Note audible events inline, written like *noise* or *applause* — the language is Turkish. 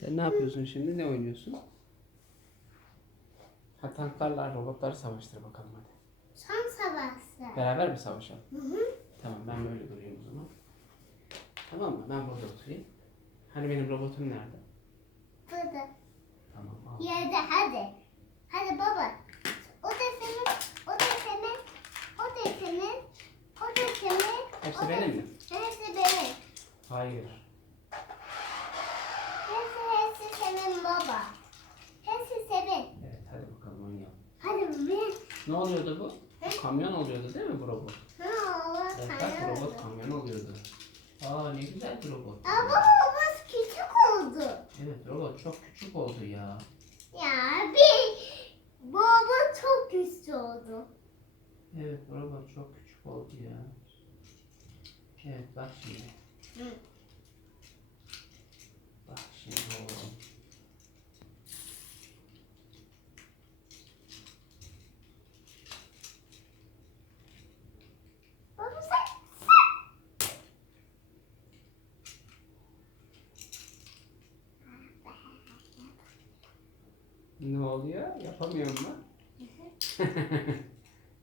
Sen ne yapıyorsun şimdi? Ne oynuyorsun? Ha tanklarla robotları savaştır bakalım hadi. Son savaşı. Beraber mi savaşalım? Hı hı. Tamam ben böyle durayım o zaman. Tamam mı? Ben burada oturayım. Hani benim robotum nerede? Burada. Tamam al. Yerde hadi. Hadi baba. O da senin. O da senin. O da senin. O da senin. Hepsi o da- benim mi? Hepsi benim. Hayır. Hepsi hepsi senin baba. Hepsi senin. Evet hadi bakalım oynayalım. Hadi bir. Ne oluyordu bu? Bu Kamyon oluyordu değil mi bu robot? Ha bak bu sana. robot kamyon oluyordu. Aa ne güzel bir robot. Baba babası küçük oldu. Evet robot çok küçük oldu ya. Ya bir. Baba çok güçlü oldu. Evet robot çok küçük oldu ya. Evet bak şimdi. Hı. Bak şimdi oğlum. Baba sen. Ne oluyor? Yapamıyorum ben. *laughs*